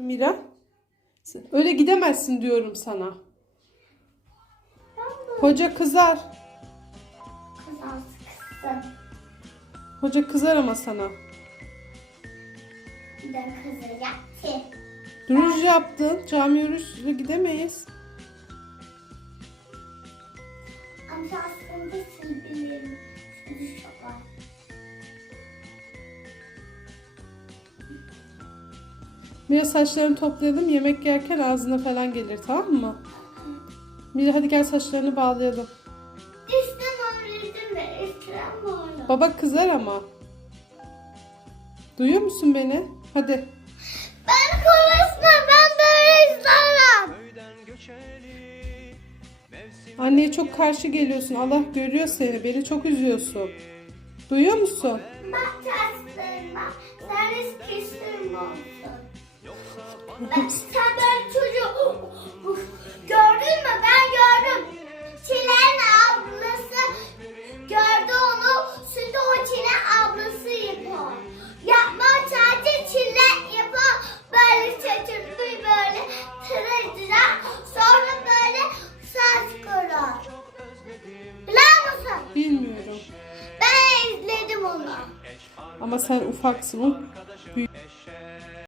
Mira. sen- Öyle gidemezsin diyorum sana. Hoca kızar. Kızsın. Hoca kızar ama sana. Duruş yaptın. Cami yürüyüşüne gidemeyiz. Amca aslında silbilerim. Şunu çok var. Mira saçlarını toplayalım. Yemek yerken ağzına falan gelir tamam mı? Mira hadi gel saçlarını bağlayalım. İstemem resim ve istemem. Baba kızar ama. Duyuyor musun beni? Hadi. Ben konuşma ben böyle isterim. Anneye çok karşı geliyorsun. Allah görüyor seni. Beni çok üzüyorsun. Duyuyor musun? Bak Ben, sen böyle çocuğu gördün mü? Ben gördüm. Çileğin ablası gördü onu. Şimdi o çile ablası yapıyor. Yapma sadece çile yapıyor. Böyle çocukluğu böyle tırıcılar. Sonra böyle saç kurar. Biliyor musun? Bilmiyorum. Ben izledim onu. Ama sen ufaksın. O büyük.